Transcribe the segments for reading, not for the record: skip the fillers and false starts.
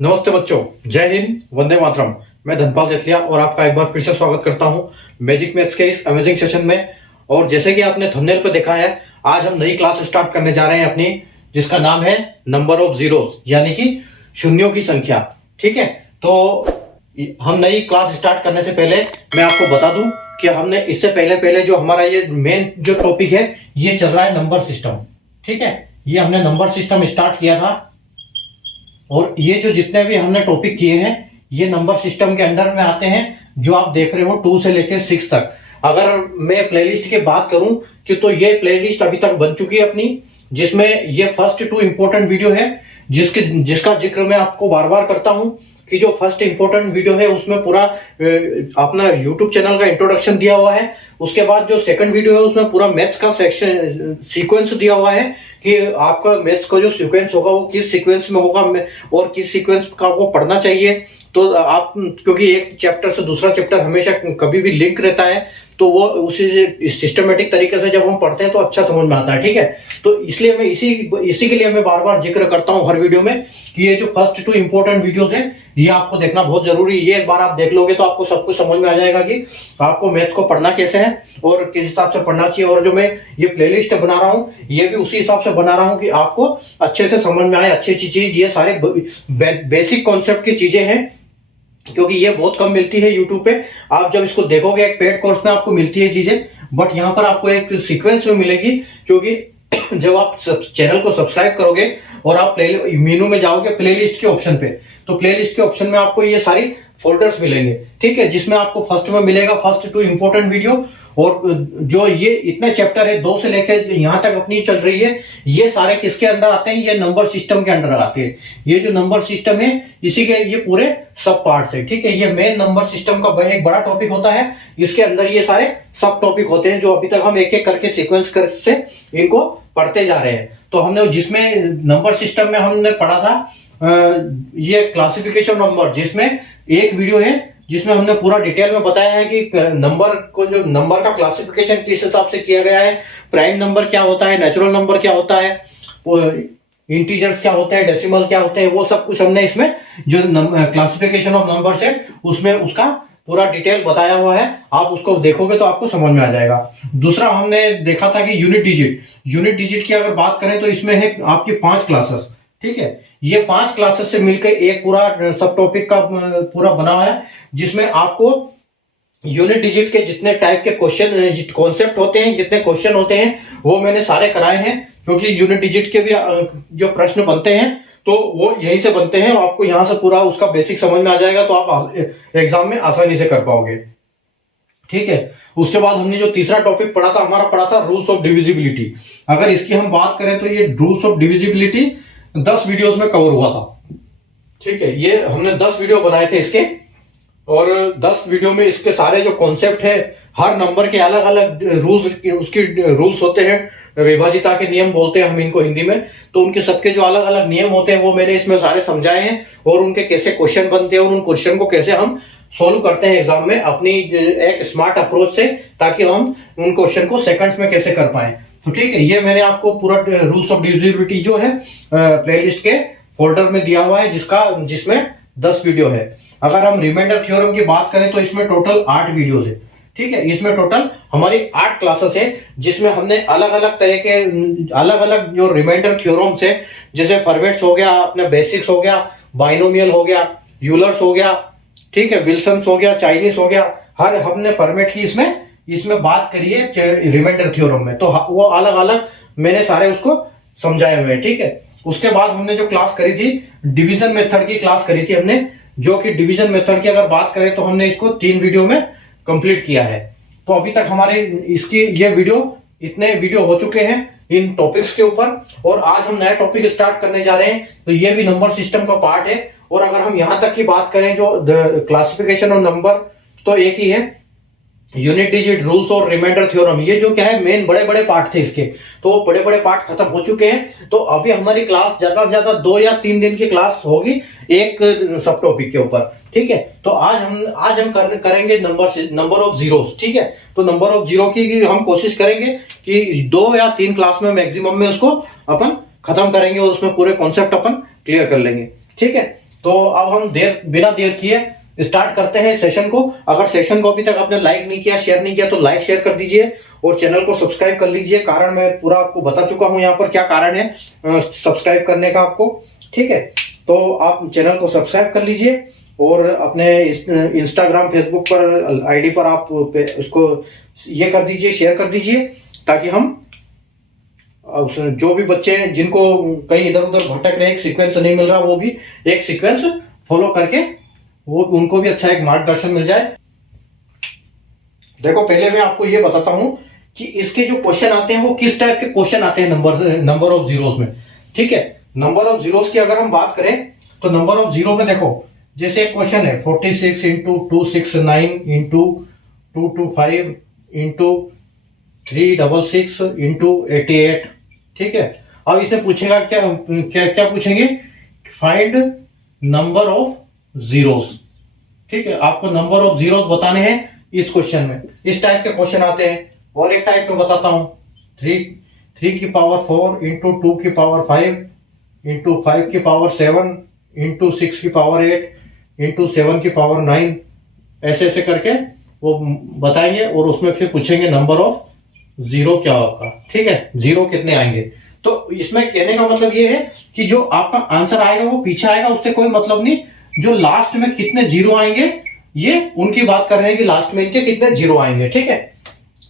नमस्ते बच्चों, जय हिंद, वंदे मातरम। मैं धनपाल जेठलिया और आपका एक बार फिर से स्वागत करता हूं मैजिक मैथ्स के इस अमेजिंग सेशन में। और जैसे कि आपने थंबनेल पर देखा है, आज हम नई क्लास स्टार्ट करने जा रहे हैं अपनी, जिसका नाम है नंबर ऑफ जीरोस, यानी कि शून्यों की संख्या। ठीक है, तो हम नई क्लास स्टार्ट करने से पहले मैं आपको बता दूं कि हमने इससे पहले जो हमारा ये मेन जो टॉपिक है, ये चल रहा है नंबर सिस्टम। ठीक है, ये हमने नंबर सिस्टम स्टार्ट किया था और ये जो जितने भी हमने टॉपिक किए हैं ये नंबर सिस्टम के अंडर में आते हैं, जो आप देख रहे हो 2 से लेकर 6 तक। अगर मैं प्लेलिस्ट की बात करूं कि तो ये प्लेलिस्ट अभी तक बन चुकी है अपनी, जिसमें ये फर्स्ट 2 इंपॉर्टेंट वीडियो है, जिसका जिक्र मैं आपको बार बार करता हूं कि जो फर्स्ट इंपॉर्टेंट वीडियो है उसमें पूरा अपना यूट्यूब चैनल का इंट्रोडक्शन दिया हुआ है। उसके बाद जो सेकंड वीडियो है उसमें पूरा मैथ्स का सेक्शन सीक्वेंस दिया हुआ है कि आपका मैथ्स का जो सीक्वेंस होगा वो किस सीक्वेंस में होगा और किस सीक्वेंस का वो पढ़ना चाहिए। तो आप, क्योंकि एक चैप्टर से दूसरा चैप्टर हमेशा कभी भी लिंक रहता है, तो वो उसी सिस्टमेटिक तरीके से जब हम पढ़ते हैं तो अच्छा समझ में आता है। ठीक है, तो इसलिए मैं इसी के लिए मैं बार बार जिक्र करता हूं हर वीडियो में कि ये जो फर्स्ट 2 इंपॉर्टेंट वीडियोस हैं ये आपको देखना बहुत जरूरी है। ये एक बार आप देख लोगे तो आपको सब कुछ समझ में आ जाएगा कि आपको मैथ्स को पढ़ना कैसे है और किस हिसाब से पढ़ना चाहिए। और जो मैं ये प्लेलिस्ट बना रहा हूँ ये भी उसी हिसाब से बना रहा हूँ कि आपको अच्छे से समझ में आए, अच्छी चीज। ये सारे बेसिक कॉन्सेप्ट की चीजें हैं, क्योंकि ये बहुत कम मिलती है यूट्यूब पे। आप जब इसको देखोगे एक पेड कोर्स में आपको मिलती है चीजें, बट यहाँ पर आपको एक सीक्वेंस में मिलेगी। क्योंकि जब आप चैनल को सब्सक्राइब करोगे और आप मेनू में जाओगे प्लेलिस्ट के ऑप्शन पे, तो प्लेलिस्ट के ऑप्शन में आपको ये सारी फोल्डर्स मिलेंगे। ठीक है, जिसमें आपको फर्स्ट में मिलेगा फर्स्ट 2 इंपॉर्टेंट वीडियो, और जो ये इतने चैप्टर है 2 से लेकर यहां तक अपनी चल रही है, ये सारे किसके अंदर आते हैं? ये नंबर सिस्टम के अंदर आते हैं। ये जो नंबर सिस्टम है इसी के ये पूरे सब पार्ट्स है। ठीक है, ये मेन नंबर सिस्टम का एक बड़ा टॉपिक होता है, इसके अंदर ये सारे सब टॉपिक होते हैं जो अभी तक हम एक एक करके सीक्वेंस से इनको पढ़ते जा रहे हैं। तो हमने जिसमें नंबर सिस्टम में हमने पढ़ा था ये क्लासिफिकेशन नंबर, जिसमें एक वीडियो है जिसमें हमने पूरा डिटेल में बताया है कि नंबर को, जो नंबर का क्लासिफिकेशन किस हिसाब से किया गया है, प्राइम नंबर क्या होता है, नेचुरल नंबर क्या होता है, इंटीजर्स क्या होते हैं, डेसिमल क्या होते हैं, वो सब कुछ हमने इसमें जो क्लासिफिकेशन ऑफ नंबर्स है उसमें उसका पूरा डिटेल बताया हुआ है। आप उसको देखोगे तो आपको समझ में आ जाएगा। दूसरा हमने देखा था कि यूनिट डिजिट की अगर बात करें तो इसमें है आपकी 5 क्लासेस। ठीक है, ये 5 क्लासेस से मिलकर एक पूरा सब टॉपिक का पूरा बना हुआ है, जिसमें आपको यूनिट डिजिट के जितने टाइप के क्वेश्चन कॉन्सेप्ट होते हैं, जितने क्वेश्चन होते हैं वो मैंने सारे कराए हैं। क्योंकि यूनिट डिजिट के भी जो प्रश्न बनते हैं तो वो यहीं से बनते हैं, आपको यहां से पूरा उसका बेसिक समझ में आ जाएगा, तो आप एग्जाम में आसानी से कर पाओगे। ठीक है, उसके बाद हमने जो तीसरा टॉपिक पढ़ा था, हमारा पढ़ा था रूल्स ऑफ डिविजिबिलिटी। अगर इसकी हम बात करें तो ये रूल्स ऑफ डिविजिबिलिटी 10 वीडियोस में कवर हुआ था। ठीक है, ये हमने 10 वीडियो बनाए थे इसके, और 10 वीडियो में इसके सारे जो कॉन्सेप्ट है, हर नंबर के अलग अलग रूल्स, उसकी रूल्स होते हैं, विभाजिता के नियम बोलते हैं हम इनको हिंदी में। तो उनके सबके जो अलग अलग नियम होते हैं वो मैंने इसमें सारे समझाए हैं, और उनके कैसे क्वेश्चन बनते हैं और उन क्वेश्चन को कैसे हम सोल्व करते हैं एग्जाम में अपनी एक स्मार्ट अप्रोच से, ताकि हम उन क्वेश्चन को सेकंड्स में कैसे कर पाए। तो ठीक है, ये मैंने आपको पूरा रूल्स ऑफ डिविजिबिलिटी जो है प्लेलिस्ट के फोल्डर में दिया हुआ है, जिसमें 10 वीडियो है। अगर हम रिमाइंडर थ्योरम की बात करें तो इसमें टोटल 8 वीडियोस है। ठीक है, इसमें टोटल हमारी 8 क्लासेस है, जिसमें हमने अलग अलग तरह के अलग अलग जो रिमाइंडर थ्योरम्स है, जैसे फॉर्मेट्स हो गया, अपने बेसिक्स हो गया, बाइनोमियल हो गया, यूलर्स हो गया, ठीक है, विल्सन्स हो गया, चाइनीज हो गया, हर हमने फॉर्मेट की इसमें बात करी है रिमाइंडर थ्योरम में। तो वो अलग अलग मैंने सारे उसको समझाए हुए हैं। ठीक है, उसके बाद हमने जो क्लास करी थी डिवीजन मेथड की क्लास करी थी हमने, जो कि डिवीजन मेथड की अगर बात करें तो हमने इसको 3 वीडियो में कंप्लीट किया है। तो अभी तक हमारे इतने वीडियो हो चुके हैं इन टॉपिक्स के ऊपर, और आज हम नया टॉपिक स्टार्ट करने जा रहे हैं। तो ये भी नंबर सिस्टम का पार्ट है। और अगर हम यहां तक की बात करें जो क्लासिफिकेशन ऑफ नंबर, तो एक ही है, यूनिट डिजिट, रूल्स और रिमाइंडर थ्योरम। ये जो क्या है, मेन बड़े बड़े पार्ट थे इसके, तो वो बड़े बड़े पार्ट खत्म हो चुके हैं। तो अभी हमारी क्लास ज्यादा से ज्यादा 2 या 3 दिन की क्लास होगी एक सब टॉपिक के ऊपर। ठीक है, तो आज हम करेंगे नंबर ऑफ जीरोस। ठीक है, तो नंबर ऑफ जीरो की हम कोशिश करेंगे कि 2 या 3 क्लास में मैक्सिमम में उसको अपन खत्म करेंगे और उसमें पूरे कॉन्सेप्ट अपन क्लियर कर लेंगे। ठीक है, तो अब हम बिना देर किए स्टार्ट करते हैं सेशन को। अगर सेशन को अभी तक आपने लाइक नहीं किया, शेयर नहीं किया, तो लाइक शेयर कर दीजिए और चैनल को सब्सक्राइब कर लीजिए। कारण मैं पूरा आपको बता चुका हूं यहाँ पर क्या कारण है सब्सक्राइब करने का आपको, ठीक है। तो आप चैनल को सब्सक्राइब कर लीजिए और अपने इंस्टाग्राम फेसबुक पर आईडी पर आप उसको ये कर दीजिए, शेयर कर दीजिए, ताकि हम जो भी बच्चे हैं जिनको कहीं इधर उधर भटक रहे, एक सीक्वेंस नहीं मिल रहा, वो भी एक सीक्वेंस फॉलो करके वो उनको भी अच्छा एक मार्गदर्शन मिल जाए। देखो पहले मैं आपको ये बताता हूं कि इसके जो क्वेश्चन आते हैं वो किस टाइप के क्वेश्चन आते हैं नंबर ऑफ जीरोस में, ठीक है। नंबर ऑफ जीरोस की अगर हम बात करें तो नंबर ऑफ जीरो में देखो, जैसे एक क्वेश्चन है 46 इंटू 269 इंटू 225 इंटू 366 इंटू 88, ठीक है। अब इसमें पूछेगा क्या क्या क्या पूछेंगे, फाइंड नंबर ऑफ जीरोस, ठीक है। आपको नंबर ऑफ जीरोस बताने हैं इस क्वेश्चन में। इस टाइप के क्वेश्चन आते हैं। और एक टाइप में बताता हूं, 3 की पावर 4 इंटू 2 की पावर 5 इंटू 5 की पावर 7 इंटू 6 की पावर 8 इंटू 7 की पावर 9, ऐसे ऐसे करके वो बताएंगे और उसमें फिर पूछेंगे नंबर ऑफ जीरो क्या होगा, ठीक है, जीरो कितने आएंगे। तो इसमें कहने का मतलब ये है कि जो आपका आंसर आएगा वो पीछे आएगा, उससे कोई मतलब नहीं। जो लास्ट में कितने जीरो आएंगे ये उनकी बात कर रहे हैं कि लास्ट में इनके कितने जीरो आएंगे, ठीक है।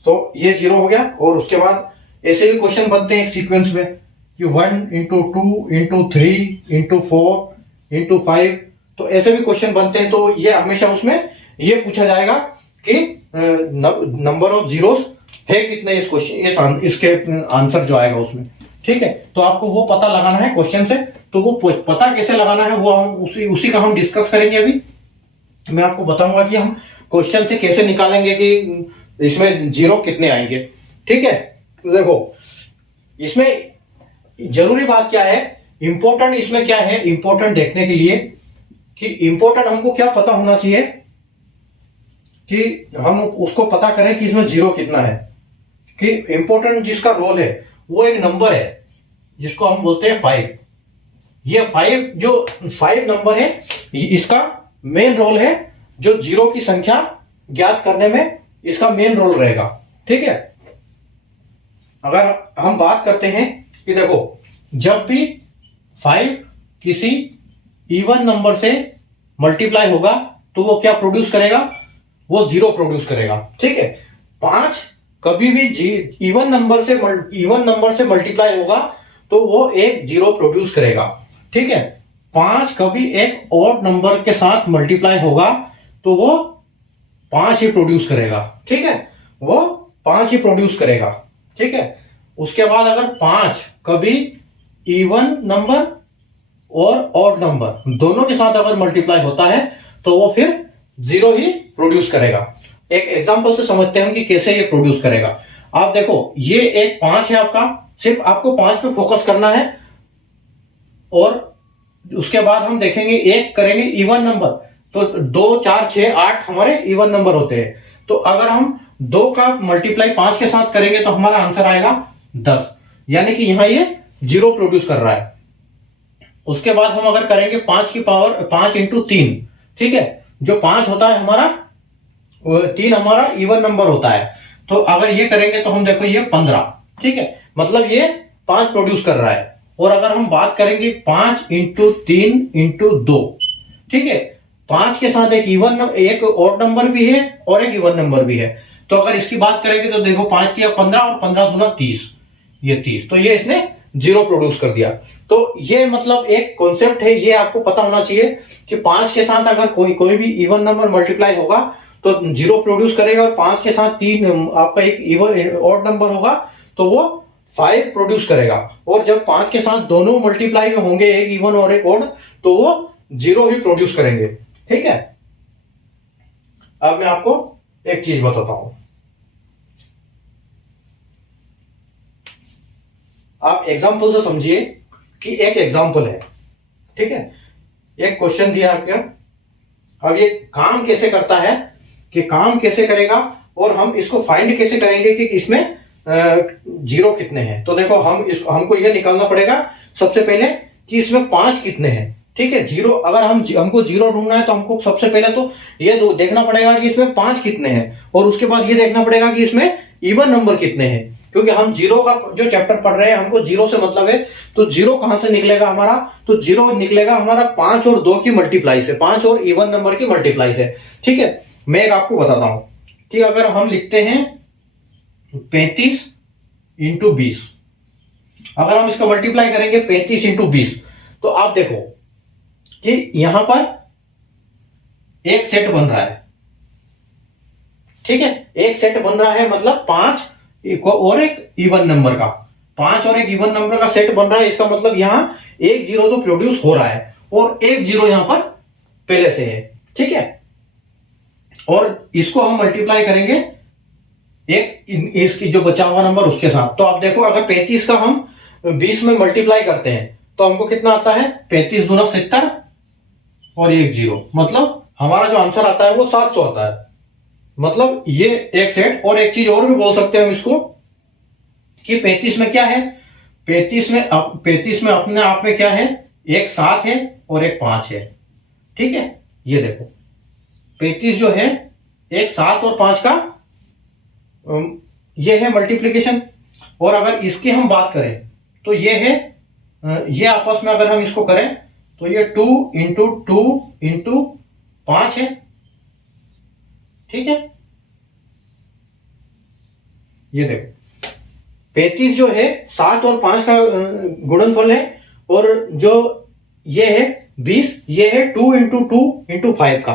तो ये जीरो हो गया। और उसके बाद ऐसे भी क्वेश्चन बनते हैं एक सीक्वेंस में कि 1 इंटू 2 इंटू 3 इंटू 4 इंटू 5, तो ऐसे भी क्वेश्चन बनते हैं। तो ये हमेशा उसमें ये पूछा जाएगा कि नंबर ऑफ जीरोस है कितने इस क्वेश्चन, इसके आंसर जो आएगा उसमें, ठीक है। तो आपको वो पता लगाना है क्वेश्चन से। तो वो पता कैसे लगाना है वो हम उसी का हम डिस्कस करेंगे। अभी मैं आपको बताऊंगा कि हम क्वेश्चन से कैसे निकालेंगे कि इसमें जीरो कितने आएंगे, ठीक है। तो देखो इसमें जरूरी बात क्या है, इंपॉर्टेंट इसमें क्या है, इंपॉर्टेंट देखने के लिए कि इंपॉर्टेंट हमको क्या पता होना चाहिए कि हम उसको पता करें कि इसमें जीरो कितना है। कि इंपॉर्टेंट जिसका रोल है वो एक नंबर है जिसको हम बोलते हैं 5। ये 5 जो 5 नंबर है इसका मेन रोल है, जो जीरो की संख्या ज्ञात करने में इसका मेन रोल रहेगा, ठीक है। अगर हम बात करते हैं कि देखो जब भी 5 किसी इवन नंबर से मल्टीप्लाई होगा तो वो क्या प्रोड्यूस करेगा, वो जीरो प्रोड्यूस करेगा, ठीक है। 5 कभी भी इवन नंबर से मल्टीप्लाई होगा तो वो एक जीरो प्रोड्यूस करेगा, ठीक है। 5 कभी एक ऑड नंबर के साथ मल्टीप्लाई होगा तो वो 5 ही प्रोड्यूस करेगा, ठीक है, वो 5 ही प्रोड्यूस करेगा, ठीक है। उसके बाद अगर 5 कभी इवन नंबर और ऑड नंबर दोनों के साथ अगर मल्टीप्लाई होता है तो वो फिर जीरो ही प्रोड्यूस करेगा। एक एग्जांपल से समझते हैं कि कैसे ये प्रोड्यूस करेगा। आप देखो ये एक 5 है आपका, सिर्फ आपको 5 पे फोकस करना है। और उसके बाद हम देखेंगे एक करेंगे इवन नंबर, तो 2 4 6 8 हमारे इवन नंबर होते हैं। तो अगर हम 2 का मल्टीप्लाई 5 के साथ करेंगे तो हमारा आंसर आएगा 10, यानी कि यहां ये जीरो प्रोड्यूस कर रहा है। उसके बाद हम अगर करेंगे 5 की पावर 5 इंटू 3, ठीक है, जो 5 होता है हमारा 3 हमारा इवन नंबर होता है। तो अगर ये करेंगे तो हम देखो ये 15, ठीक है, मतलब ये 5 प्रोड्यूस कर रहा है। और अगर हम बात करेंगे 5 इंटू 3 इंटू 2, ठीक है, 5 के साथ एक ऑड नंबर भी है और एक इवन नंबर भी है। तो अगर इसकी बात करेंगे तो देखो 5 किया 15 और 15 दूना 30, ये 30, तो ये इसने जीरो प्रोड्यूस कर दिया। तो ये मतलब एक कॉन्सेप्ट है, ये आपको पता होना चाहिए कि 5 के साथ अगर कोई भी इवन नंबर मल्टीप्लाई होगा तो जीरो प्रोड्यूस करेगा, और 5 के साथ 3 आपका एक इवन ऑड नंबर होगा तो वो 5 प्रोड्यूस करेगा। और जब 5 के साथ दोनों मल्टीप्लाई में होंगे, एक इवन और एक ऑड, तो वो जीरो ही प्रोड्यूस करेंगे, ठीक है। अब मैं आपको एक चीज बताता हूं, आप एग्जाम्पल से समझिए कि एक एग्जाम्पल है, ठीक है, एक क्वेश्चन दिया आपका। अब ये काम कैसे करता है, कि काम कैसे करेगा और हम इसको फाइंड कैसे करेंगे कि इसमें जीरो कितने हैं। तो देखो हमको ये निकालना पड़ेगा सबसे पहले कि इसमें 5 कितने हैं, ठीक है। जीरो, अगर हमको जीरो ढूंढना है तो हमको सबसे पहले तो ये देखना पड़ेगा कि इसमें 5 कितने हैं, और उसके बाद ये देखना पड़ेगा कि इसमें इवन नंबर कितने हैं, क्योंकि हम जीरो का जो चैप्टर पढ़ रहे हैं, हमको जीरो से मतलब है। तो जीरो कहां से निकलेगा हमारा, तो जीरो निकलेगा हमारा 5 और 2 की मल्टीप्लाई से, 5 और इवन नंबर की मल्टीप्लाई से। ठीक है, मैं एक आपको बताता हूं कि अगर हम लिखते हैं 35 इंटू 20, अगर हम इसका मल्टीप्लाई करेंगे 35 इंटू 20, तो आप देखो कि यहां पर एक सेट बन रहा है। ठीक है, एक सेट बन रहा है, मतलब 5 और एक इवन नंबर का, 5 और एक इवन नंबर का सेट बन रहा है। इसका मतलब यहां एक जीरो तो प्रोड्यूस हो रहा है, और एक जीरो यहां पर पहले से है। ठीक है, और इसको हम मल्टीप्लाई करेंगे एक इसकी जो बचा हुआ नंबर उसके साथ। तो आप देखो, अगर 35 का हम 20 में मल्टीप्लाई करते हैं तो हमको कितना आता है, 35 दूना 70 और एक जीरो, मतलब हमारा जो आंसर आता है वो 700 आता है। मतलब ये एक सेट। और एक चीज और भी बोल सकते हैं हम इसको कि 35 में क्या है, 35 में अपने आप में क्या है, एक 7 है और एक 5 है। ठीक है, ये देखो 35 जो है एक 7 और 5 का ये है मल्टीप्लीकेशन। और अगर इसकी हम बात करें तो ये है, ये आपस में अगर हम इसको करें तो ये 2 इंटू 2 इंटू 5 है। ठीक है, ये देखो 35 जो है 7 और 5 का गुणनफल है, और जो ये है 20, ये है 2 इंटू 2 इंटू 5 का।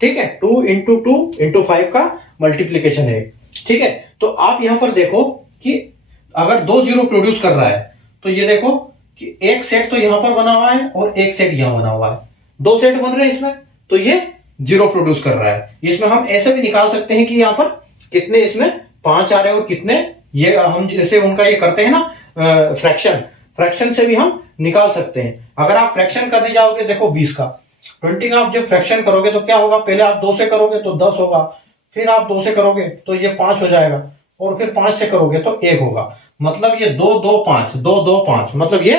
ठीक है, 2 इंटू 2 इंटू 5 का मल्टीप्लीकेशन है। ठीक है, तो आप यहां पर देखो कि अगर 2 जीरो प्रोड्यूस कर रहा है तो ये देखो कि एक सेट तो यहां पर बना हुआ है और एक सेट यहां बना हुआ है, 2 सेट बन रहे हैं इसमें, तो ये जीरो प्रोड्यूस कर रहा है। इसमें हम ऐसे भी निकाल सकते हैं कि यहां पर कितने इसमें 5 आ रहे हैं और कितने, ये हम जैसे उनका ये करते हैं ना फ्रैक्शन से भी हम निकाल सकते हैं। अगर आप फ्रैक्शन करने जाओगे, देखो 20 का 20 का आप जब फ्रैक्शन करोगे तो क्या होगा, पहले आप 2 से करोगे तो 10 होगा, फिर आप 2 से करोगे तो ये 5 हो जाएगा, और फिर 5 से करोगे तो 1 होगा। मतलब ये 2 2 5 2 2 5, मतलब ये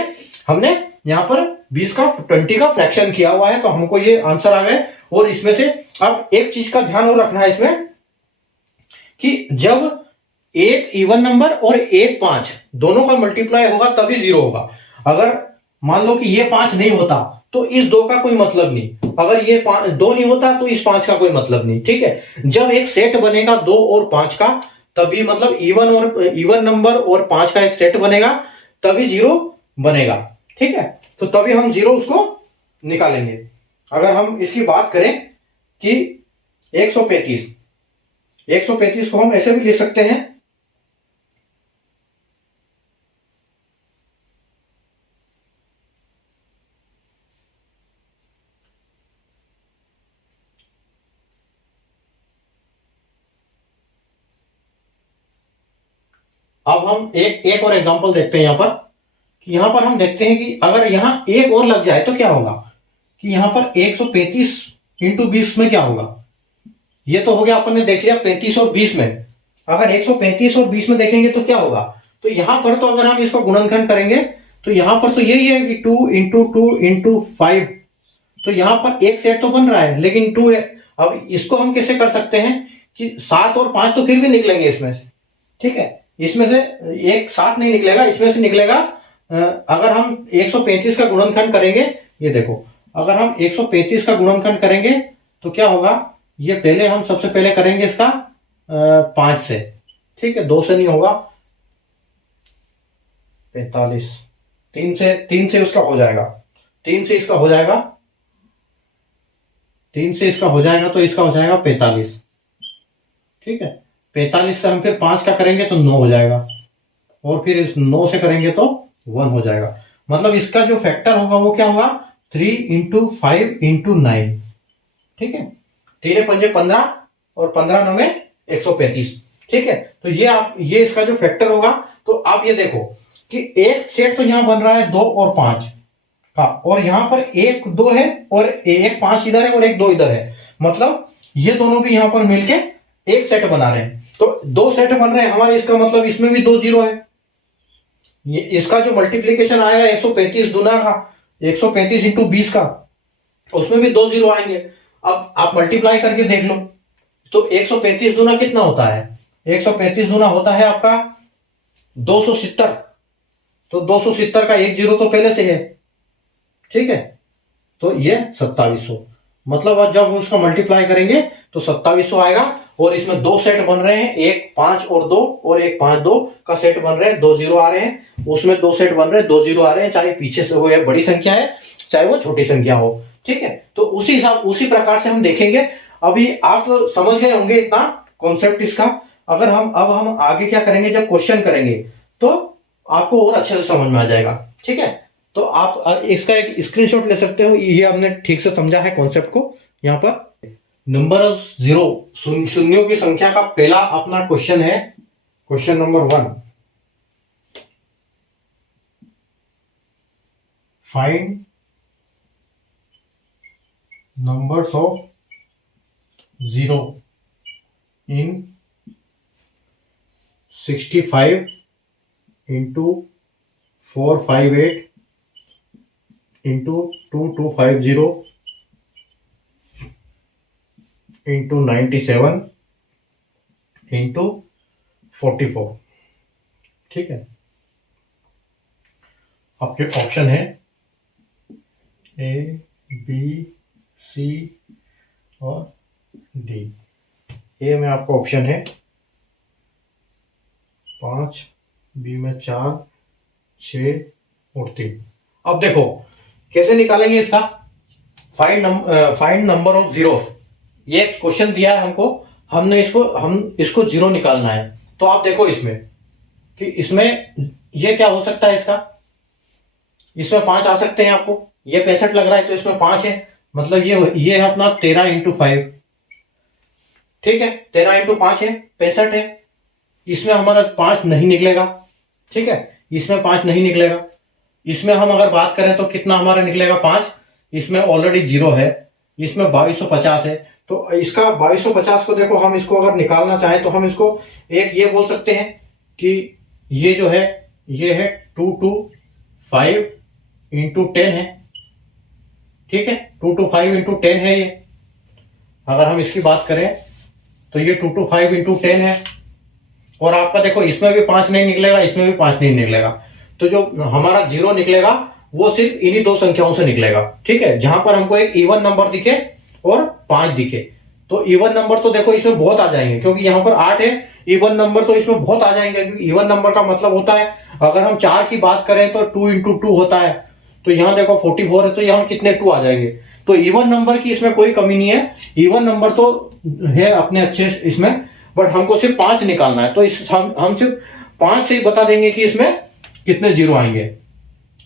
हमने यहाँ पर 20 का फ्रैक्शन किया हुआ है, तो हमको ये आंसर आ गए। और इसमें से अब एक चीज का ध्यान और रखना है इसमें कि जब एक इवन नंबर और एक 5 दोनों का मल्टीप्लाई होगा तभी जीरो होगा। अगर मान लो कि ये 5 नहीं होता तो इस 2 का कोई मतलब नहीं, अगर ये 2 नहीं होता तो इस 5 का कोई मतलब नहीं। ठीक है, जब एक सेट बनेगा 2 और 5 का, तभी मतलब इवन नंबर और 5 का एक सेट बनेगा, तभी जीरो बनेगा। ठीक है, तो तभी हम जीरो उसको निकालेंगे। अगर हम इसकी बात करें कि 135 को हम ऐसे भी लिख सकते हैं, अब हम एक और एग्जांपल देखते हैं यहां पर, कि यहां पर हम देखते हैं कि अगर यहां एक और लग जाए तो क्या होगा, कि यहां पर 135 इंटू 20 में क्या होगा। ये तो हो गया, अपन ने देख लिया 35 और 20 में। अगर 135 और 20 में देखेंगे तो क्या होगा, तो यहां पर तो अगर हम इसको गुणनखंड करेंगे तो यहां पर तो यही है कि 2 इंटू 2 इंटू 5, तो यहां पर एक सेट तो बन रहा है लेकिन 2 है। अब इसको हम कैसे कर सकते हैं कि 7 और 5 तो फिर भी निकलेंगे इसमें से। ठीक है, इसमें से एक 7 नहीं निकलेगा, इसमें से निकलेगा अगर हम 135 का गुणनखंड करेंगे, ये देखो अगर हम 135 का गुणनखंड करेंगे तो क्या होगा, ये पहले हम सबसे पहले करेंगे इसका 5 से। ठीक है, 2 से नहीं होगा, 45, 3 से उसका हो जाएगा, 3 से इसका हो जाएगा, 3 से इसका हो जाएगा तो इसका हो जाएगा 45। ठीक है, 45 से हम फिर 5 का करेंगे तो 9 हो जाएगा, और फिर इस 9 से करेंगे तो 1 हो जाएगा। मतलब इसका जो फैक्टर होगा वो क्या होगा, 3 इंटू 5 इंटू 9। ठीक है, 3 पंजे 15 और 15 9 में 135। ठीक है, तो ये इसका जो फैक्टर होगा। तो आप ये देखो कि एक सेट तो यहां बन रहा है 2 और 5 का, और यहां पर 1 2 है और एक 5 इधर है और एक 2 इधर है, मतलब ये दोनों भी यहां पर मिलके एक सेट बना रहे हैं। तो 2 सेट बन रहे हैं हमारे, इसका मतलब इसमें भी 2 जीरो है। ये इसका जो मल्टीप्लीकेशन आएगा 135 दुना का, 135 इंटू 20 का, उसमें भी 2 जीरो आएंगे। अब आप मल्टीप्लाई करके देख लो, तो 135 दूना कितना होता है? 135 दूना होता है आपका 270। तो 270 का एक जीरो तो पहले से है, ठीक है। तो ये 2700, मतलब आज जब हम उसका मल्टीप्लाई करेंगे तो 2700 आएगा। और इसमें दो सेट बन रहे हैं, एक 5 और 2 और एक 5 2 का सेट बन रहे हैं, 2 जीरो आ रहे हैं, उसमें दो सेट बन रहे हैं, 2 जीरो आ रहे हैं, चाहे पीछे से हो या बड़ी संख्या है, चाहे वो छोटी संख्या हो, ठीक है। तो उसी प्रकार से हम देखेंगे। अभी आप समझ गए होंगे इतना कॉन्सेप्ट इसका। अगर हम आगे क्या करेंगे, जब क्वेश्चन करेंगे तो आपको और अच्छे से समझ में आ जाएगा, ठीक है। तो आप इसका एक स्क्रीनशॉट ले सकते हो, ये हमने ठीक से समझा है कॉन्सेप्ट को। यहाँ पर नंबर जीरो, शून्यों की संख्या का पहला अपना क्वेश्चन है, question number 1, find numbers of zero in 65 into 458 into 2250 into 97 into 44, ठीक है। आपके ऑप्शन है ए, बी, सी और डी। ए में आपका ऑप्शन है 5, बी में 4, 6 और 3। अब देखो कैसे निकालेंगे इसका फाइंड नंबर ऑफ जीरोस। ये क्वेश्चन दिया है हमको, हम इसको जीरो निकालना है। तो आप देखो इसमें कि इसमें ये क्या हो सकता है, इसमें 5 आ सकते हैं आपको। ये 65 लग रहा है तो इसमें 5 है, मतलब ये है अपना 13 इंटू 5, ठीक है। 13 इंटू 5 है 65 है। इसमें हमारा 5 नहीं निकलेगा, ठीक है, इसमें 5 नहीं निकलेगा। इसमें हम अगर बात करें तो कितना हमारा निकलेगा 5, इसमें ऑलरेडी जीरो है, इसमें 2250 है। तो इसका 2250 को देखो, हम इसको अगर निकालना चाहें तो हम इसको एक ये बोल सकते हैं कि ये जो है ये है 225 इंटू 10 है, ठीक है। 225 इंटू 10 है ये। अगर हम इसकी बात करें तो ये 225 इंटू 10 है। और आपका देखो इसमें भी 5 नहीं निकलेगा, इसमें भी 5 नहीं निकलेगा। तो जो हमारा जीरो निकलेगा वो सिर्फ इन्हीं दो संख्याओं से निकलेगा, ठीक है। जहां पर हमको एक इवन नंबर दिखे और 5 दिखे, तो इवन नंबर तो देखो इसमें बहुत आ जाएंगे, क्योंकि यहाँ पर 8 है। इवन नंबर तो इसमें बहुत आ जाएंगे, क्योंकि इवन नंबर का मतलब होता है, अगर हम 4 की बात करें तो 2 इंटू 2 होता है। तो यहाँ देखो 44 है, तो यहाँ कितने 2 आ जाएंगे। तो इवन नंबर की इसमें कोई कमी नहीं है, इवन नंबर तो है अपने अच्छे इसमें, बट हमको सिर्फ 5 निकालना है। तो हम सिर्फ 5 से ही बता देंगे कि इसमें कितने जीरो आएंगे।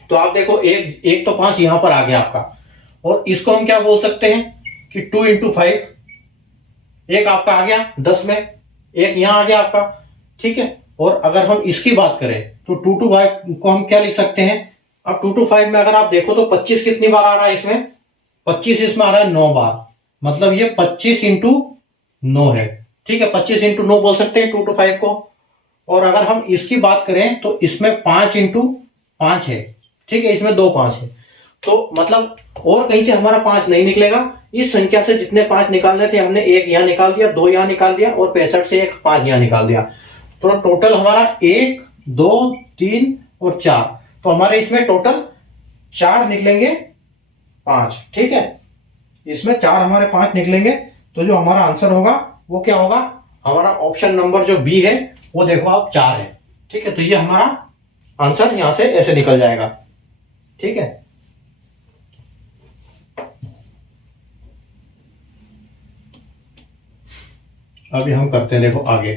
तो आप देखो एक तो 5 यहां पर आ गया आपका, और इसको हम क्या बोल सकते हैं कि 2 इंटू 5, एक आपका आ गया 10 में, एक यहां आ गया आपका, ठीक है। और अगर हम इसकी बात करें तो 2 टू 5 को हम क्या लिख सकते हैं। अब 2 टू 5 में अगर आप देखो तो 25 कितनी बार आ रहा है इसमें, 25 इसमें आ रहा है 9 बार, मतलब ये 25 इंटू 9 है, ठीक है। 25 इंटू 9 बोल सकते हैं 2 टू 5 को। और अगर हम इसकी बात करें तो इसमें 5 इंटू 5 है, ठीक है, इसमें 2 5 है। तो मतलब और कहीं से हमारा 5 नहीं निकलेगा। इस संख्या से जितने 5 निकालने थे हमने एक यहां निकाल दिया, 2 यहां निकाल दिया, और 65 से एक 5 यहां निकाल दिया। तो टोटल हमारा 1 2 3 और 4, तो हमारे इसमें टोटल 4 निकलेंगे 5, ठीक है। इसमें 4 हमारे 5 निकलेंगे। तो जो हमारा आंसर होगा वो क्या होगा, हमारा ऑप्शन नंबर जो बी है वो देखो आप 4 है, ठीक है। तो ये हमारा आंसर यहां से ऐसे निकल जाएगा, ठीक है। अभी हम करते हैं, देखो आगे।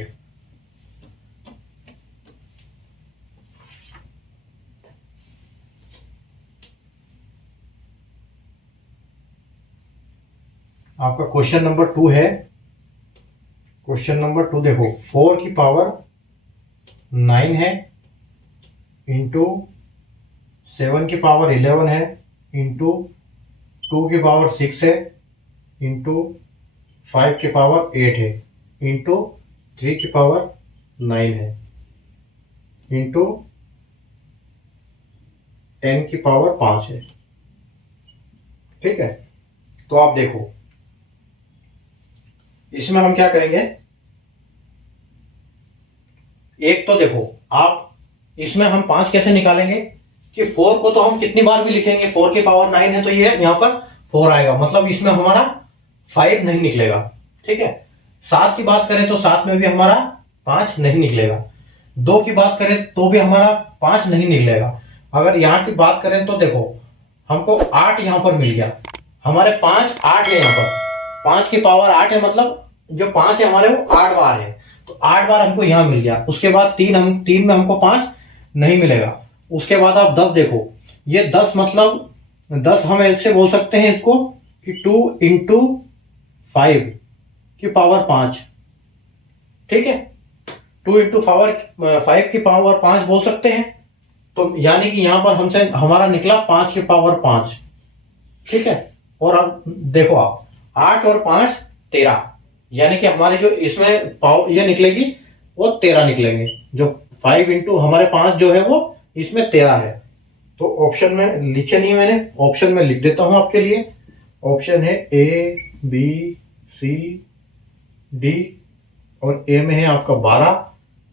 आपका क्वेश्चन नंबर 2 है। क्वेश्चन नंबर 2 देखो, 4 की पावर 9 है, इंटू 7 की पावर 11 है, इंटू 2 की पावर 6 है, इंटू 5 की पावर 8 है, इंटू 3 की पावर 9 है, इंटू 10 की पावर 5 है। ठीक है, तो आप देखो इसमें हम क्या करेंगे। एक तो देखो आप, इसमें हम 5 कैसे निकालेंगे कि 4 को तो हम कितनी बार भी लिखेंगे, 4 की पावर 9 है तो ये यहाँ पर 4 आएगा, मतलब इसमें हमारा 5 नहीं निकलेगा। ठीक है, 7 की बात करें तो 7 में भी हमारा 5 नहीं निकलेगा। 2 की बात करें तो भी हमारा 5 नहीं निकलेगा। अगर यहाँ की बात करें तो देखो हमको 8 यहाँ पर मिल गया, हमारे 5 8 है यहाँ पर, 5 की पावर 8 है, मतलब जो 5 है हमारे वो 8 बार है, तो 8 बार हमको यहाँ मिल गया। उसके बाद 3 में हमको 5 नहीं मिलेगा। उसके बाद आप 10 देखो, ये 10 मतलब 10 हम ऐसे बोल सकते हैं इसको कि 2 इंटू 5 की पावर 5। ठीक है, 2 इंटू पावर 5 की पावर 5 बोल सकते हैं। तो यानी कि यहां पर हमसे हमारा निकला 5 की पावर 5। ठीक है, और अब देखो आप 8 और 5 13, यानी कि हमारे जो इसमें पावर ये निकलेगी वो 13 निकलेंगे। जो 5 इंटू हमारे 5 जो है वो इसमें 13 है। तो ऑप्शन में लिखे नहीं मैंने, ऑप्शन में लिख देता हूं आपके लिए। ऑप्शन है ए बी सी डी, और ए में है आपका 12,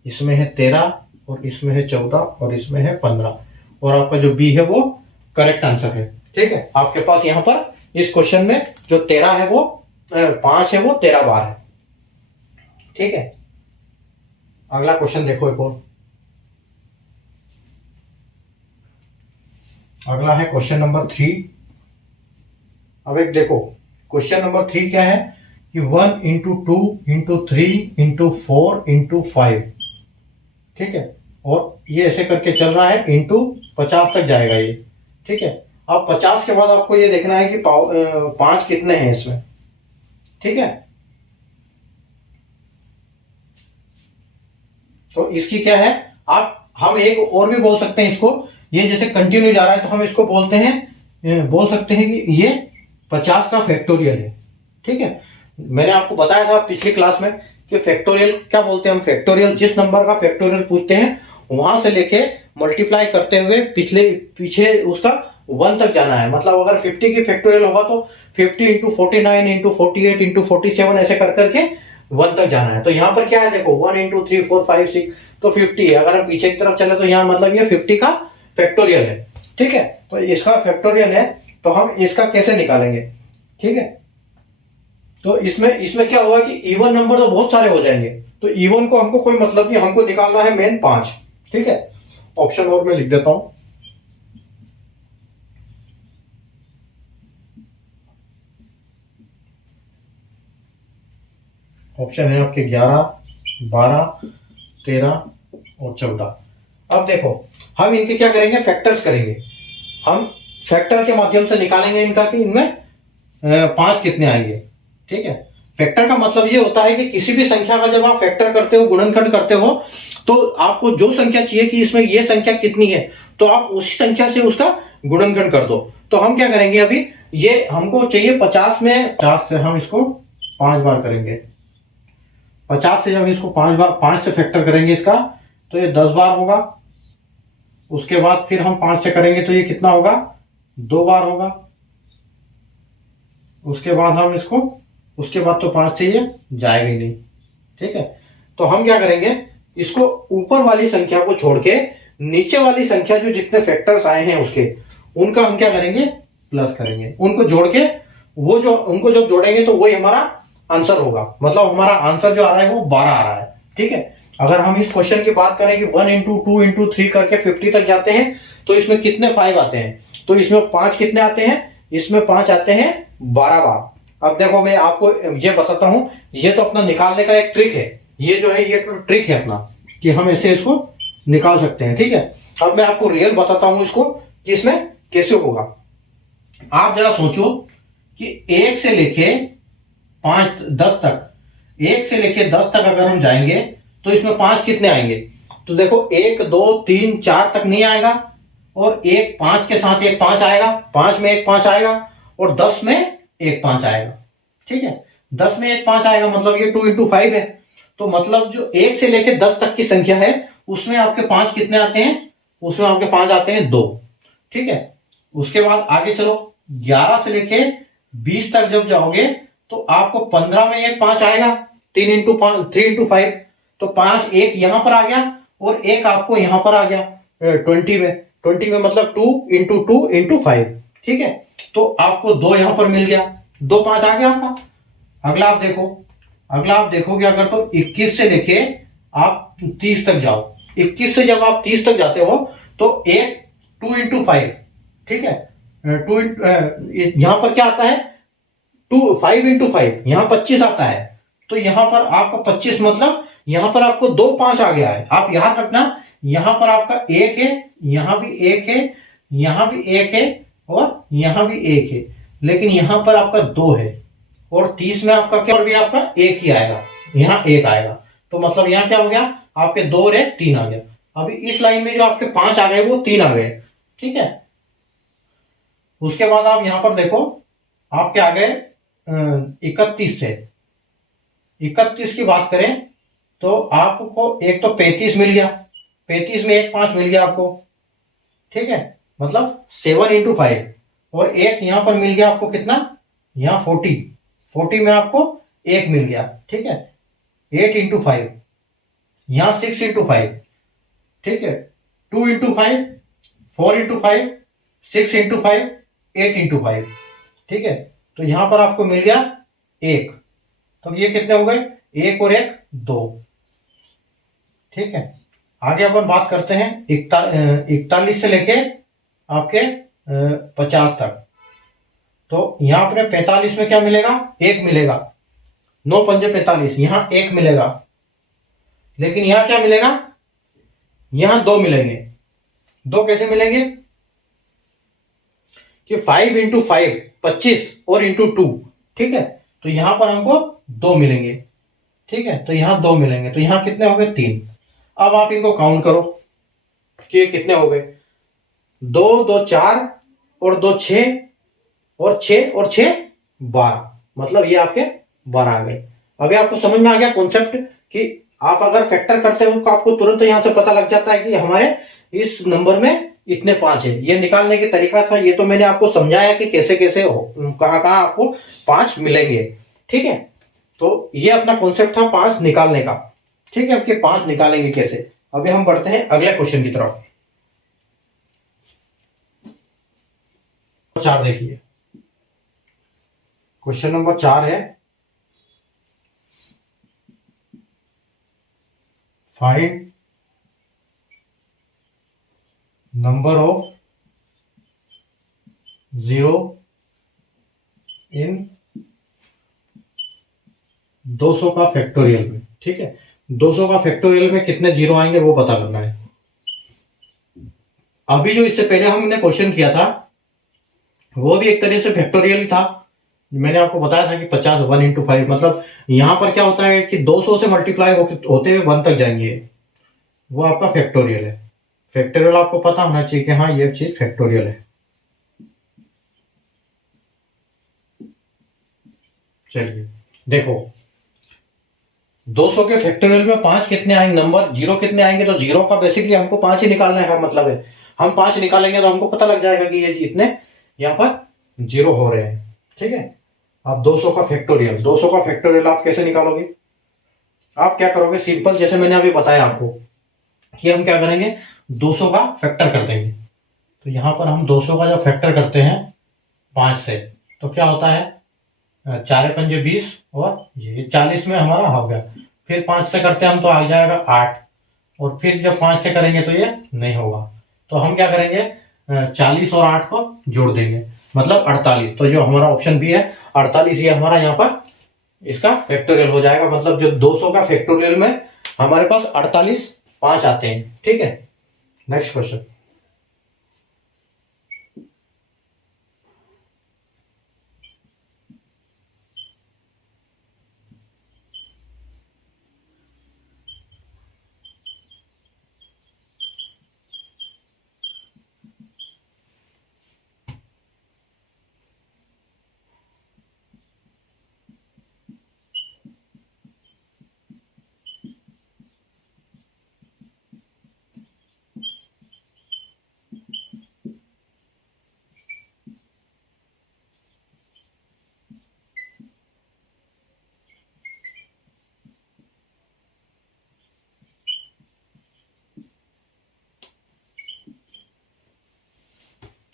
इसमें है 13, और इसमें है 14, और इसमें है 15, और आपका जो बी है वो करेक्ट आंसर है। ठीक है, आपके पास यहां पर इस क्वेश्चन में जो 13 है वो 5 है वो 13 बार है। ठीक है, अगला क्वेश्चन देखो एक और। अगला है क्वेश्चन नंबर 3। अब एक देखो क्वेश्चन नंबर 3 क्या है कि 1 इंटू 2 इंटू 3 इंटू 4 इंटू 5। ठीक है, और ये ऐसे करके चल रहा है, इंटू 50 तक जाएगा ये। ठीक है, अब 50 के बाद आपको ये देखना है कि 5 कितने हैं इसमें। ठीक है, तो इसकी क्या है, आप हम एक और भी बोल सकते हैं इसको, ये जैसे कंटिन्यू जा रहा है तो हम इसको बोलते हैं, बोल सकते हैं कि ये 50 का फैक्टोरियल है। ठीक है, मैंने आपको बताया था पिछली क्लास में कि फैक्टोरियल क्या बोलते हैं हम। फैक्टोरियल जिस नंबर का फैक्टोरियल पूछते हैं वहां से लेके मल्टीप्लाई करते हुए पीछे उसका 1 तक जाना है। मतलब अगर 50 की फैक्टोरियल होगा तो 50 इंटू 49 इंटू 48 इंटू 47 ऐसे कर करके 1 तक जाना है। तो यहाँ पर क्या है देखो 1 इंटू 3 4 5 6, तो 50 है। अगर हम पीछे की तरफ चले तो यहाँ मतलब ये 50 का फैक्टोरियल है। ठीक है, तो इसका फैक्टोरियल है, तो हम इसका कैसे निकालेंगे। ठीक है, तो इसमें क्या होगा कि इवन नंबर तो बहुत सारे हो जाएंगे, तो इवन को हमको कोई मतलब नहीं, हमको निकालना है मेन 5। ठीक है, ऑप्शन और मैं लिख देता हूं। ऑप्शन है आपके 11 12 13 और 14। अब देखो हम इनके क्या करेंगे, फैक्टर्स करेंगे। हम फैक्टर के माध्यम से निकालेंगे इनका कि इनमें 5 कितने आएंगे। ठीक है, फैक्टर का मतलब ये होता है कि किसी भी संख्या का जब आप फैक्टर करते हो, गुणनखंड करते हो, तो आपको जो संख्या चाहिए कि इसमें ये संख्या कितनी है, तो आप उसी संख्या से उसका गुणनखंड कर दो। तो हम क्या करेंगे, अभी ये हमको चाहिए 50 में, 50 से हम इसको 5 बार करेंगे। 50 से जब इसको 5 से फैक्टर करेंगे इसका, तो ये 10 बार होगा। उसके बाद फिर हम 5 से करेंगे तो ये कितना होगा, 2 बार होगा। उसके बाद हम इसको, उसके बाद तो 5 से ये जाएगा ही नहीं। ठीक है, तो हम क्या करेंगे, इसको ऊपर वाली संख्या को छोड़ के नीचे वाली संख्या जो जितने फैक्टर्स आए हैं उसके, उनका हम क्या करेंगे, प्लस करेंगे। उनको जोड़ के उनको जब जोड़ेंगे तो वही हमारा आंसर होगा। मतलब हमारा आंसर जो आ रहा है वो 12 आ रहा है। ठीक है, अगर हम इस क्वेश्चन की बात करें कि 1 इंटू 2 इंटू 3 करके 50 तक जाते हैं, तो इसमें कितने 5 आते हैं, तो इसमें 5 कितने आते हैं, इसमें 5 आते हैं 12 बार। अब देखो मैं आपको ये बताता हूं, ये तो अपना निकालने का एक ट्रिक है, ये जो है ये तो ट्रिक है अपना कि हम ऐसे इसको निकाल सकते हैं। ठीक है, अब मैं आपको रियल बताता हूं इसको कि इसमें कैसे होगा। आप जरा सोचो कि 1 से लेके 10 तक, 1 से लेके 10 तक अगर हम जाएंगे तो इसमें 5 कितने आएंगे, तो देखो 1 2 3 4 तक नहीं आएगा, और 5 के साथ 5 आएगा, 5 में 5 आएगा, और 10 में 5 आएगा। ठीक है, 10 में 5 आएगा, मतलब ये 2 इंटू 5 है। तो मतलब जो 1 से लेके 10 तक की संख्या है उसमें आपके 5 कितने आते हैं, उसमें आपके 5 आते हैं 2। ठीक है, उसके बाद आगे चलो, 11 से लेके 20 तक जब जाओगे तो आपको 15 में एक 5 आएगा, 3 तो 5 एक यहां पर आ गया और एक आपको यहां पर आ गया 20 में मतलब 2 × 2 × 5। ठीक है, तो आपको 2 यहां पर मिल गया, 2 5 आ गया आपका। अगला आप देखो, अगला आप देखोगे अगर तो 21 से लेके आप 30 तक जाओ, 21 से जब आप 30 तक जाते हो तो एक 2 × 5। ठीक है, टू यहां पर क्या आता है 5 × 5, यहां 25 आता है। तो यहां पर आपका 25 मतलब यहां पर आपको 2 5 आ गया है। आप याद रखना, यहां पर आपका एक है, यहां भी एक है, यहां भी एक है और यहां भी एक है, लेकिन यहां पर आपका 2 है और 30 में आपका क्या, और भी आपका एक ही आएगा, यहां एक आएगा। तो मतलब यहां क्या हो गया, आपके 2 और 1 3 आ गया। अभी इस लाइन में जो आपके 5 आ गए वो 3 आ गए। ठीक है, उसके बाद आप यहां पर देखो आपके आ गए 31 से, 31 की बात करें तो आपको एक तो 35 मिल गया, 35 में एक 5 मिल गया आपको। ठीक है, मतलब 7 × 5 और एक यहां पर मिल गया आपको कितना, यहां 40 में आपको एक मिल गया। ठीक है, 8 × 5, यहां 6 × 5। ठीक है, 2 × 5, 4 × 5, 6 × 5, 8 × 5। ठीक है, तो यहां पर आपको मिल गया एक, तो ये कितने हो गए, एक और एक 2। ठीक है, आगे अपन बात करते हैं 41 से लेके आपके 50 तक। तो यहां अपने 45 में क्या मिलेगा, एक मिलेगा, 9 पंजे 45, यहां एक मिलेगा, लेकिन यहां क्या मिलेगा, यहां 2 मिलेंगे। 2 कैसे मिलेंगे कि 5 × 5 25 और × 2। ठीक है, तो यहां पर हमको 2 मिलेंगे। ठीक है, तो यहां 2 मिलेंगे, तो यहां कितने हो गए 3। अब आप इनको काउंट करो कि ये कितने हो गए, 2 2 4 और 2 6 और 6 और 6 12, मतलब ये आपके 12 आ गए। अभी आपको समझ में आ गया कॉन्सेप्ट कि आप अगर फैक्टर करते हो तो आपको तुरंत यहां से पता लग जाता है कि हमारे इस नंबर में इतने 5 है। ये निकालने की तरीका था, ये तो मैंने आपको समझाया कि कैसे कैसे कहां कहां आपको 5 मिलेंगे। ठीक है, तो ये अपना कॉन्सेप्ट था 5 निकालने का। ठीक है, अब 5 निकालेंगे कैसे। अभी हम बढ़ते हैं अगले क्वेश्चन की तरफ। 4 देखिए, क्वेश्चन नंबर 4 है, find number of zero in 200 का फैक्टोरियल में। ठीक है, 200 का फैक्टोरियल में कितने जीरो आएंगे वो पता करना है। अभी जो इससे पहले हमने क्वेश्चन किया था वो भी एक तरह से फैक्टोरियल था। मैंने आपको बताया था कि 50 1 × 5, मतलब यहां पर क्या होता है कि 200 से मल्टीप्लाई होते हुए 1 तक जाएंगे, वो आपका फैक्टोरियल है। फैक्टोरियल आपको पता होना चाहिए कि हाँ ये चीज फैक्टोरियल है। चलिए देखो, 200 के फैक्टोरियल में 5 कितने आएंगे, नंबर जीरो कितने आएंगे, तो जीरो का बेसिकली हमको 5 ही निकालने का मतलब है। हम 5 निकालेंगे तो हमको पता लग जाएगा कि ये इतने यहाँ पर जीरो हो रहे हैं। ठीक है, अब 200 का फैक्टोरियल, 200 का फैक्टोरियल आप कैसे निकालोगे, आप क्या करोगे, सिंपल जैसे मैंने अभी बताया आपको कि हम क्या करेंगे, 200 का फैक्टर कर देंगे। तो यहां पर हम 200 का जब फैक्टर करते हैं 5 से तो क्या होता है, 4 पंजे 20 और ये 40 में हमारा हो गया। फिर 5 से करते हैं हम तो आ जाएगा 8, और फिर जब 5 से करेंगे तो ये नहीं होगा। तो हम क्या करेंगे, 40 और 8 को जोड़ देंगे, मतलब 48। तो जो हमारा ऑप्शन बी है 48, ये हमारा यहाँ पर इसका फैक्टोरियल हो जाएगा। मतलब जो 200 का फैक्टोरियल में हमारे पास 48 5 आते हैं। ठीक है, नेक्स्ट क्वेश्चन।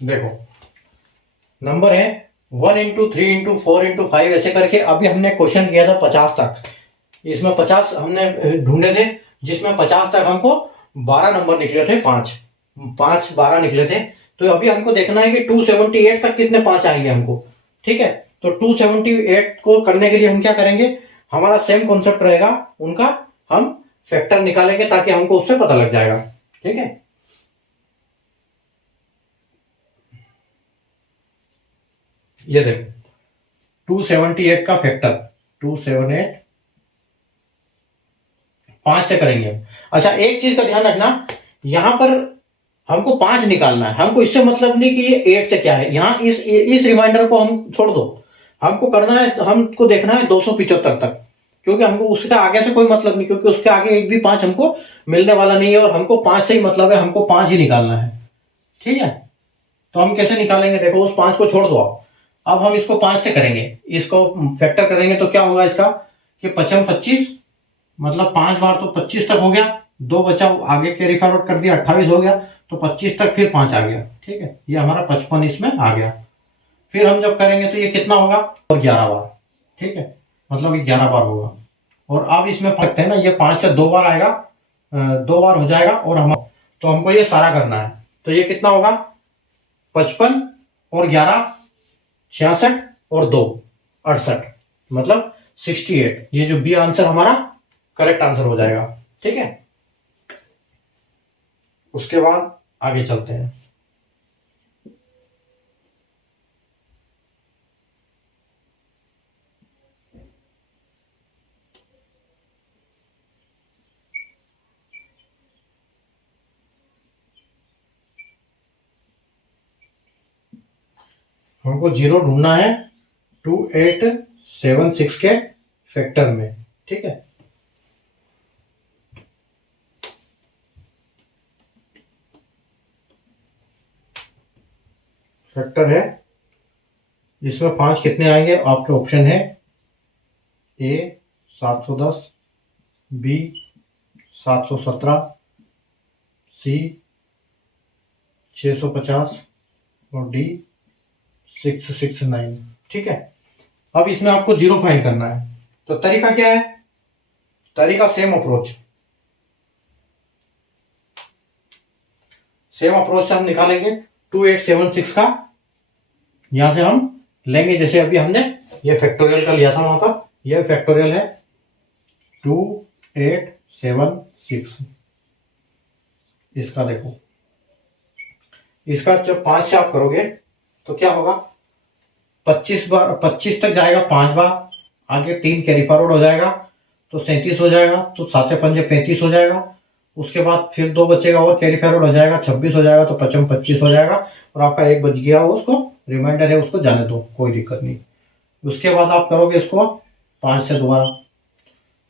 देखो नंबर है 1 into 3 into 4 into 5 ऐसे करके। अभी हमने क्वेश्चन किया था 50 तक, इसमें 50 हमने ढूंढे थे, जिसमें 50 तक हमको 12 नंबर निकले थे, 5 12 निकले थे। तो अभी हमको देखना है कि 278 तक कितने 5 आएंगे हमको। ठीक है, तो 278 को करने के लिए हम क्या करेंगे, हमारा सेम कॉन्सेप्ट रहेगा उनका, हम फैक्टर निकालेंगे ताकि हमको उससे पता लग जाएगा। ठीक है, ये देखो 278 का फैक्टर 278 5 से करेंगे। अच्छा एक चीज का ध्यान रखना, यहां पर हमको 5 निकालना है, हमको इससे मतलब नहीं कि ये 8 से क्या है। यहाँ इस रिमाइंडर को हम छोड़ दो, हमको करना है, हमको देखना है 275 तक, क्योंकि हमको उसका आगे से कोई मतलब नहीं, क्योंकि उसके आगे एक भी 5 हमको मिलने वाला नहीं है, और हमको 5 से ही मतलब है, हमको 5 ही निकालना है। ठीक है, तो हम कैसे निकालेंगे, देखो उस 5 को छोड़ दो आप, अब हम इसको 5 से करेंगे, इसको फैक्टर करेंगे तो क्या होगा इसका कि 55 25, मतलब 5 बार तो 25 तक हो गया, 2 बचा आगे कैरी फॉरवर्ड कर दिया, 28 हो गया, तो 25 तक फिर 5 आ गया। ठीक है, ये हमारा 55 इसमें आ गया। फिर हम जब करेंगे तो ये कितना होगा, और 11 बार। ठीक है, मतलब ये 11 बार होगा। और अब इसमें सकते हैं ना, ये 5 से 2 बार आएगा, 2 बार हो जाएगा, और हम तो हमको ये सारा करना है, तो ये कितना होगा 55 और 11 66 और 2 68, मतलब 68। ये जो बी आंसर हमारा करेक्ट आंसर हो जाएगा। ठीक है, उसके बाद आगे चलते हैं। हमको जीरो ढूंढना है 2876 के फैक्टर में। ठीक है, फैक्टर है, इसमें 5 कितने आएंगे, आपके ऑप्शन है ए 710, बी 717, सी 650 और डी 669। ठीक है, अब इसमें आपको जीरो फाइंड करना है, तो तरीका क्या है, तरीका सेम अप्रोच से हम निकालेंगे 2876 का। यहां से हम लेंगे, जैसे अभी हमने ये फैक्टोरियल का लिया था वहां पर, ये फैक्टोरियल है 2876। इसका देखो, इसका जब 5 से आप करोगे तो क्या होगा, 25 बार 25 तक जाएगा 5 बार, आगे 3 कैरी फॉरवर्ड हो जाएगा तो 37 हो जाएगा, तो 7 पंजे 35 हो जाएगा। उसके बाद फिर 2 बचेगा और कैरी फॉरवर्ड हो जाएगा, 26 हो जाएगा, तो 55 25 हो जाएगा, और आपका एक बच गया, उसको रिमाइंडर है उसको जाने दो, कोई दिक्कत नहीं। उसके बाद आप करोगे इसको 5 से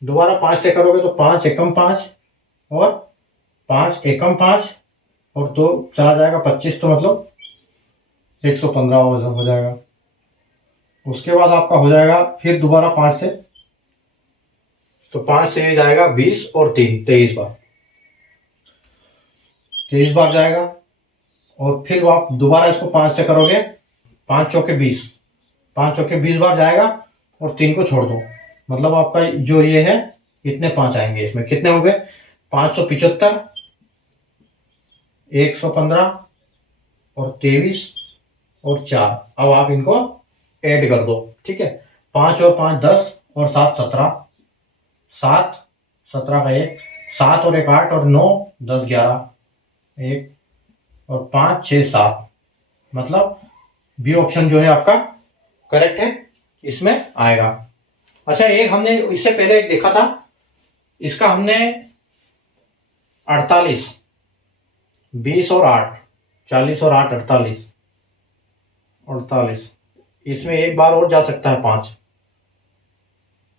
दोबारा 5 से करोगे तो 5 एकम 5 और 5 एकम 5 और 2 चला जाएगा 25, तो मतलब 115 हो जाएगा। उसके बाद आपका हो जाएगा फिर दोबारा 5 से, तो 5 से ये जाएगा 20 और 3 23 बार जाएगा। और फिर आप दोबारा इसको 5 से करोगे, 5 चौके 20, 5 चौके 20 बार जाएगा, और 3 को छोड़ दो, मतलब आपका जो ये है इतने 5 आएंगे। इसमें कितने हो गए, 575, 115 और 23 और 4। अब आप इनको ऐड कर दो। ठीक है, 5 और 5 10 और 7 17, 7 17 का 1, 7 और 1 8 और 9 10 11, 1 और 5 6 7, मतलब बी ऑप्शन जो है आपका करेक्ट है, इसमें आएगा। अच्छा एक हमने इससे पहले एक देखा था, इसका हमने 48 20 और 8 40 और 8 48, इसमें एक बार और जा सकता है 5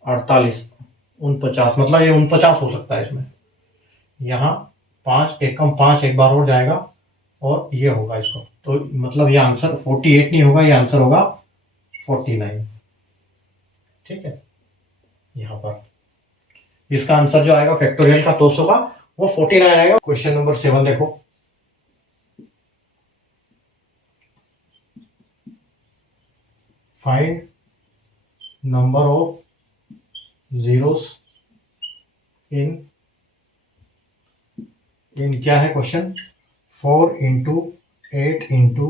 48 49, मतलब ये 49 हो सकता है इसमें। यहाँ 5 एकम 5 एक बार और जाएगा और ये होगा इसको, तो मतलब ये आंसर 48 नहीं होगा, ये आंसर होगा 49। ठीक है, यहाँ पर इसका आंसर जो आएगा फैक्टोरियल का 200 का वो 49 आएगा। क्वेश्चन नंबर 7 देखो, फाइंड नंबर ऑफ जीरोस इन क्या है question, 4 into 8 into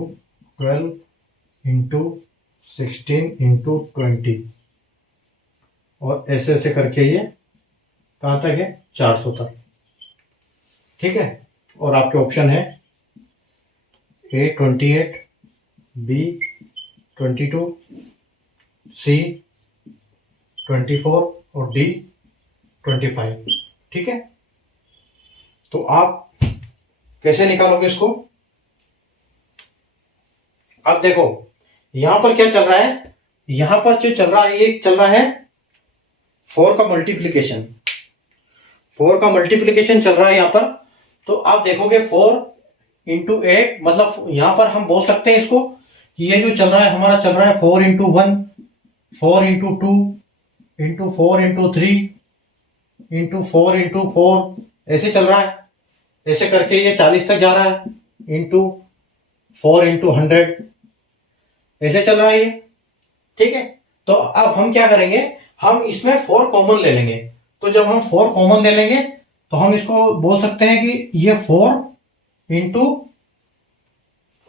12 into 16 into 20, और ऐसे ऐसे करके ये कहाँ तक है, 400 तक। ठीक है, और आपके ऑप्शन है ए 28, बी 22, सी 24 और डी 25। ठीक है, तो आप कैसे निकालोगे इसको। आप देखो यहां पर क्या चल रहा है, यहां पर जो चल रहा है ये चल रहा है 4 का मल्टीप्लिकेशन, 4 का मल्टीप्लिकेशन चल रहा है यहां पर। तो आप देखोगे 4 इंटू 8, मतलब यहां पर हम बोल सकते हैं इसको कि ये जो चल रहा है हमारा चल रहा है 4 into 1, 4 into 2 into 4 into 3 into 4 into 4, ऐसे चल रहा है। ऐसे करके ये 40 तक जा रहा है, इंटू 4 इंटू 100, ऐसे चल रहा है ये। ठीक है, तो अब हम क्या करेंगे, हम इसमें 4 कॉमन ले लेंगे। तो जब हम 4 कॉमन ले लेंगे तो हम इसको बोल सकते हैं कि ये 4 इंटू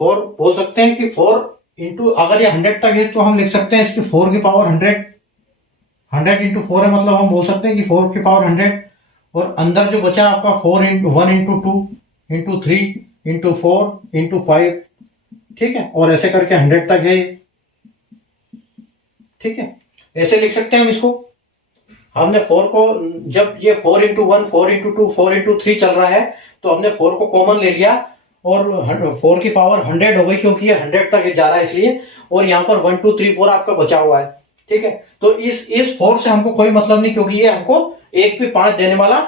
4 बोल सकते हैं कि 4 इंटू, अगर ये 100 तक है तो हम लिख सकते हैं इसकी 4 की पावर 100, 100 इंटू 4 है, मतलब हम बोल सकते हैं कि 4 की पावर 100। और अंदर जो बचा आपका 4 into 1 into 2 into 3 into 4 into 5। ठीक है, और ऐसे करके 100 तक है ये। ठीक है, ऐसे लिख सकते हैं हम इसको। हमने 4 को, जब ये 4 इंटू 1, 4 इंटू 2, 4 इंटू 3 चल रहा है तो हमने 4 को कॉमन ले लिया और 4 की पावर 100 हो गई, क्योंकि ये 100 तक जा रहा है इसलिए। और यहाँ पर 1 2 3 4 आपका बचा हुआ है। ठीक है, तो इस 4 से हमको कोई मतलब नहीं, क्योंकि ये हमको एक भी 5 देने वाला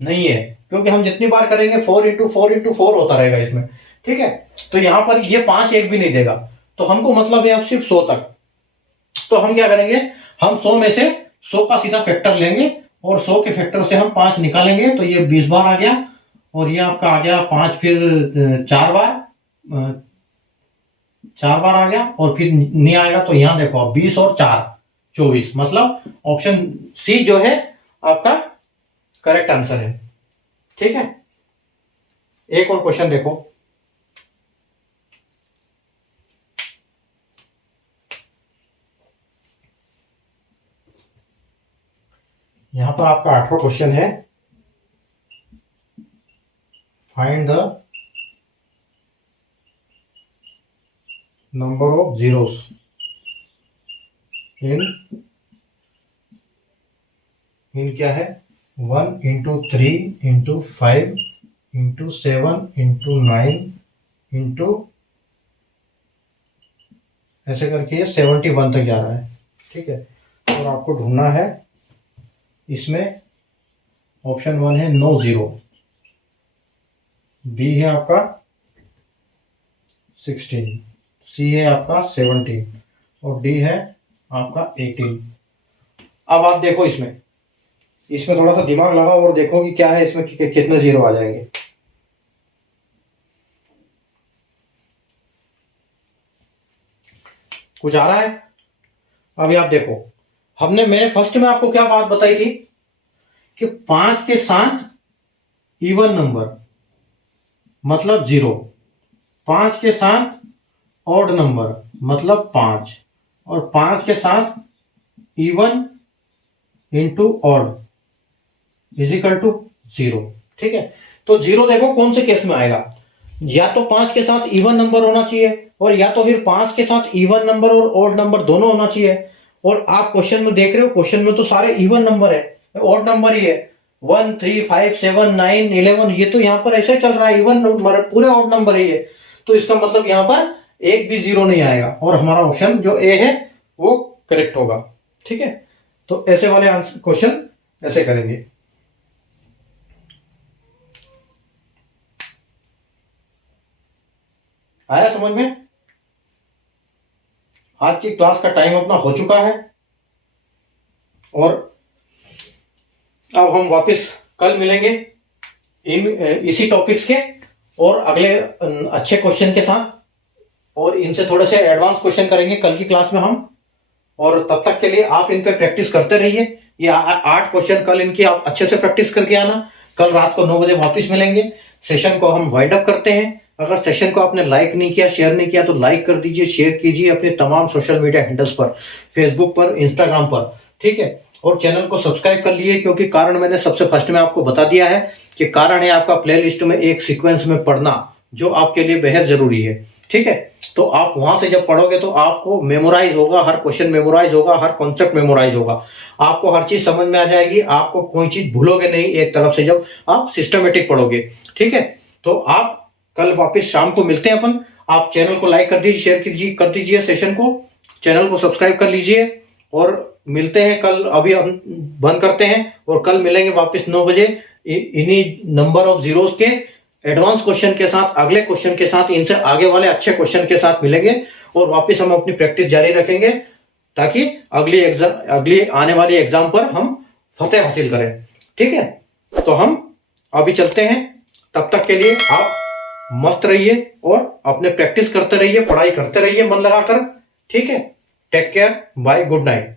नहीं है, क्योंकि हम जितनी बार करेंगे 4 इंटू 4 इंटू 4 होता रहेगा इसमें। ठीक है, तो यहां पर ये 5 एक भी नहीं देगा, तो हमको मतलब है अब सिर्फ 100 तक। तो हम क्या करेंगे, हम 100 में से 100 का सीधा फैक्टर लेंगे और 100 के फैक्टर से हम 5 निकालेंगे, तो ये 20 बार आ गया। और ये आपका आ गया 5, फिर 4 बार आ गया, और फिर नहीं आएगा। तो यहां देखो 20 और 4 24, मतलब ऑप्शन सी जो है आपका करेक्ट आंसर है। ठीक है, एक और क्वेश्चन देखो। यहां पर आपका 8वां क्वेश्चन है, find the number of zeros इन क्या है, 1 into 3 into 5 into 7 into 9 into, ऐसे करके ये 71 तक जा रहा है। ठीक है, और आपको ढूंढना है इसमें ऑप्शन 1 है नो जीरो, बी है आपका 16, सी है आपका 17 और डी है आपका 18। अब आप देखो इसमें थोड़ा सा दिमाग लगाओ और देखो कि क्या है इसमें, कितने जीरो आ जाएंगे। कुछ आ रहा है। अभी आप देखो, मैंने फर्स्ट में आपको क्या बात बताई थी कि 5 के साथ इवन नंबर मतलब 0, 5 के साथ ऑड नंबर मतलब 5, और 5 के साथ even into odd equal to 0। ठीक है, तो 0 देखो कौन से केस में आएगा, या तो 5 के साथ इवन नंबर होना चाहिए, और या तो फिर 5 के साथ इवन नंबर और ऑड नंबर दोनों होना चाहिए। और आप क्वेश्चन में देख रहे हो, क्वेश्चन में तो सारे इवन नंबर है, ऑड नंबर ही है, 1 3 5 7 9 11, ये तो यहाँ पर ऐसे चल रहा है, इवन नंबर पूरे ऑड नंबर है ये। तो इसका मतलब यहाँ पर एक भी 0 नहीं आएगा, और हमारा ऑप्शन जो ए है वो करेक्ट होगा। ठीक है, तो ऐसे वाले आंसर क्वेश्चन ऐसे करेंगे। आया समझ में। आज की क्लास का टाइम अपना हो चुका है, और अब हम वापस कल मिलेंगे इसी टॉपिक्स के और अगले अच्छे क्वेश्चन के साथ, और इनसे थोड़े से एडवांस क्वेश्चन करेंगे कल की क्लास में हम। और तब तक के लिए आप इन पे प्रैक्टिस करते रहिए। ये 8 क्वेश्चन कल इनकी आप अच्छे से प्रैक्टिस करके आना। कल रात को 9 बजे वापस मिलेंगे। सेशन को हम वाइंड अप करते हैं। अगर सेशन को आपने लाइक नहीं किया, शेयर नहीं किया तो लाइक कर दीजिए, शेयर कीजिए अपने तमाम सोशल मीडिया हैंडल्स पर, फेसबुक पर, इंस्टाग्राम पर, ठीक है। और चैनल को सब्सक्राइब कर लिए, क्योंकि कारण मैंने सबसे फर्स्ट में आपको बता दिया है कि कारण है आपका प्लेलिस्ट में एक सीक्वेंस में पढ़ना, जो आपके लिए बेहद जरूरी है, ठीक है। तो आप वहां से जब पढ़ोगे तो आपको मेमोराइज होगा, हर क्वेश्चन मेमोराइज होगा, हर कॉन्सेप्ट मेमोराइज होगा, आपको हर चीज समझ में आ जाएगी, आपको कोई चीज भूलोगे नहीं एक तरफ से जब आप सिस्टमेटिक पढ़ोगे, ठीक है। तो आप कल वापस शाम को मिलते हैं अपन। आप चैनल को लाइक कर दीजिए, शेयर कीजिए, कर दीजिए सेशन को, चैनल को सब्सक्राइब कर लीजिए और मिलते हैं कल। अभी हम बंद करते हैं और कल मिलेंगे वापस 9 बजे इन्हीं नंबर ऑफ जीरोस के एडवांस क्वेश्चन के साथ, अगले क्वेश्चन के साथ, इनसे आगे वाले अच्छे क्वेश्चन के साथ मिलेंगे और वापस हम अपनी प्रैक्टिस जारी रखेंगे, ताकि अगली आने वाली एग्जाम पर हम फतेह हासिल करें, ठीक है। तो हम अभी चलते हैं, तब तक के लिए आप मस्त रहिए और अपने प्रैक्टिस करते रहिए, पढ़ाई करते रहिए मन लगाकर, ठीक है। Take care, bye, good night.